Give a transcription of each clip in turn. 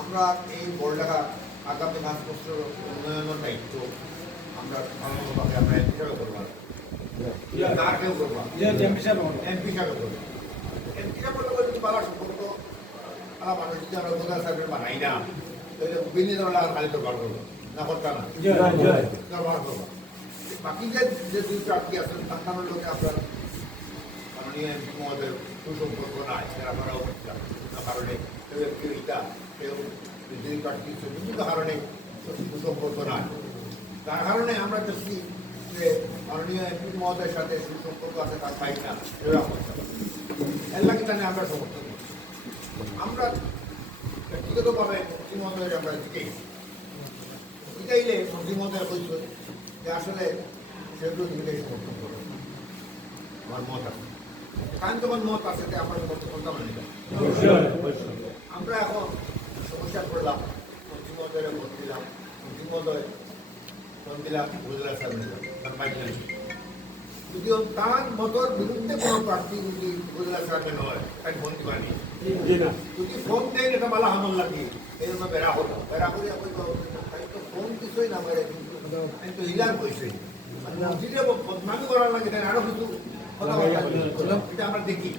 আমরা এই বড়লেখা আগামী 5 বছর উন্নয়নের দায়িত্ব আমরা ভালোভাবে আমরা এমপি সাহেব করবো আর কেউ করবো এমপি সাহেব করবো এমপি সাহেব যদি ভালো সম্পর্ক মানুষ যদি আমরা বোঝা সাহেবের বানাই না বিনি ধরনের খালি তো বার করবো না করতা না বার করবো বাকি যে দুই প্রার্থী আছেন তার লোকে আপনার মাননীয় এমপি মহোদয় সুসম্পর্ক নাই আপনারাও কারণে কেউ একটি ইটা কেউ দুই প্রার্থী বিভিন্ন কারণে সুসম্পর্ক নাই তার কারণে আমরা দেখছি যে মাননীয় এমপি মহোদয়ের সাথে সুসম্পর্ক আছে তার পাই না এর লাগে জানে আমরা সমর্থন করি আমরা ব্যক্তিগতভাবে মন্ত্রী মহোদয়ের আমরা জিতাইলে মন্ত্রী মহোদয় কইছে যে আসলে সেগুলো দিকে সমর্থন করবে আমার মত আছে কারণ যখন মত আছে আমরা সমর্থন মানি না আমরা এখন সমস্যা করলাম মন্ত্রী মহোদয়ের ভোট দিলাম মন্ত্রী মহোদয় ফোন দিলাম বুঝলা স্যার তার বাইক যদিও তার মতর বিরুদ্ধে কোনো প্রার্থী যদি বুঝলা স্যার হয় তাই ফোন দিবানি যদি ফোন দেয় এটা মালা হামল লাগে এই জন্য বেড়া হলো বেড়া করে তাই তো ফোন কিছুই না পারে আমি তো হিলার বসে মসজিদে বদনামি করার লাগে তাই আরো কিছু এটা আমরা দেখি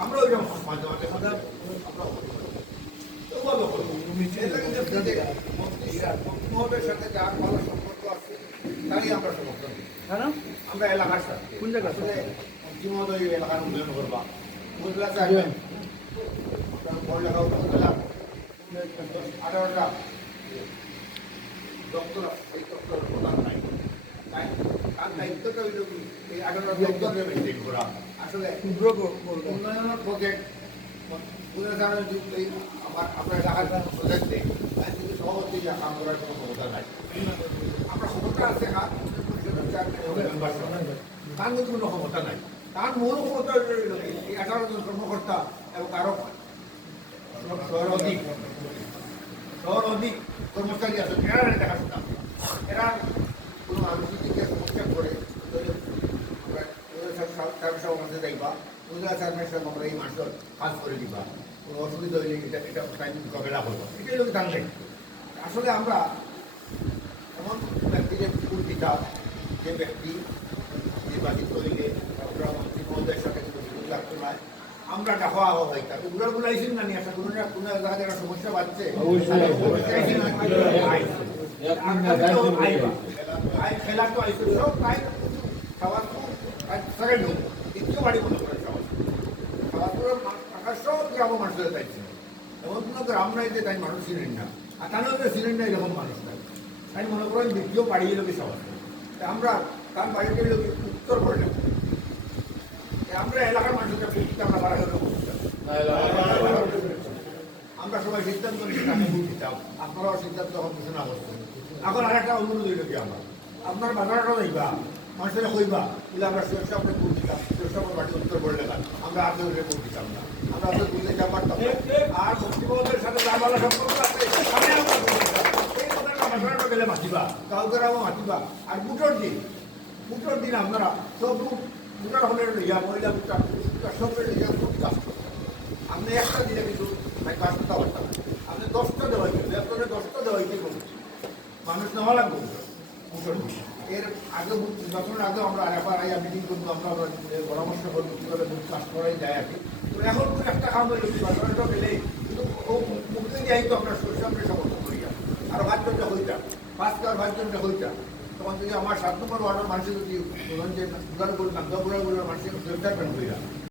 আমরা ওইটা মাঝে মাঝে আমরা মহোদয়ের সাথে যার ভালো সম্পর্ক আছে তাই আমরা সমর্থন আমরা এলাকার সাথে কোন জায়গা আসলে মন্ত্রী মহোদয় এলাকার উন্নয়ন করবা বুঝলা চাইবেন পড়ালেখাও করলাম 18টা দপ্তর এই দপ্তরের প্রধান নাই তাই তার দায়িত্বটা হইল কি এই 18টা দপ্তরকে মেনটেন করা আসলে উন্নয়নের প্রজেক্ট আপনার এলাকার প্রজেক্ট নেই তাই যদি সভাপতি কাম করার কোনো ক্ষমতা নাই আমরা ক্ষমতা আছে তার কিন্তু কোনো ক্ষমতা নাই তার মূল ক্ষমতা এই 18 জন কর্মকর্তা এবং আরো শহর অধিক কর্মচারী আছে এরা দেখাশোনা এরা কোনো আলোচিত সমস্যা করে মাঝে যাইবা বুঝলা চেয়ারম্যান সাহেব আমরা এই মাসের কাজ করে দিবা কোনো অসুবিধা হইলে এটা টাইম মোকাবেলা করবো এটাই লোক জানলে আসলে আমরা এমন ব্যক্তিকে কুকুর দিতাম যে ব্যক্তি নির্বাচিত হইলে আমরা মন্ত্রী মহোদয়ের সাথে কিন্তু লাগতো না আমরা ডাকা হইতাম এগুলো আইসিন না নিয়ে আসা কোনো জায়গায় একটা সমস্যা বাড়ছে খেলা তো আইসে সব তাই খাওয়ার সেকেন্ড হোক দ্বিতীয় বাড়ি মনে করে খাওয়ার টাকা সব গ্রাম মানুষের দায়িত্ব এমন কোনো গ্রাম নাই যে তাই মানুষ চিনেন না আর তাহলে চিনেন না এরকম মানুষ নাই তাই মনে করেন দ্বিতীয় বাড়িয়ে লোকে সবার আমরা তার বাড়িতে লোক উত্তর করে নেব আমরা এলাকার মানুষের কাছে আমরা বাড়া হলে আমরা সবাই সিদ্ধান্ত নিচ্ছি তাকে ভোট দিতাম আপনারাও সিদ্ধান্ত এখন ঘোষণা করছেন এখন আর একটা অনুরোধ হইল কি আমার আপনার বাজারটা যাইবা মানুষেরা কইবা বলে আমরা সুরক্ষা আপনি ভোট দিতাম সুরক্ষা বাড়ি উত্তর বললে না আমরা আগে হইলে ভোট দিতাম না আমরা আপনার ভোট দিতে পারতাম আর মুক্তিমহলের সাথে যার ভালো সম্পর্ক আছে এই কথাটা বাজারটা গেলে মাতিবা কাউকে মাতিবা আর বুটোর দিন আপনারা সব বুটার হলে ইয়া মহিলা বুটার সব খুব কাজ করতেন আপনি একটা দিনে কিন্তু কাজ করতে পারতাম আপনি 10টা দেওয়াই কিন্তু আপনাদের 10টা দেওয়াই কিন্তু মানুষ নেওয়া লাগবে এর আগে যখন আগে আমরা আরেকবার আইয়া মিটিং করবো আমরা পরামর্শ করবো কীভাবে বুথ কাজ করাই যায় আর কি তো এখন তো একটা কাম হয়ে গেছে বাজারটা পেলেই কিন্তু মুক্তি যাই তো আমরা সরষে সমর্থন করি আরো 5 জনটা হইতাম 5 জনটা হইতাম তখন যদি আমার 7 নম্বর ওয়ার্ডের মানুষের যদি যে উদার করলাম 10 মানুষের গ্রেফতার করেন হইয়া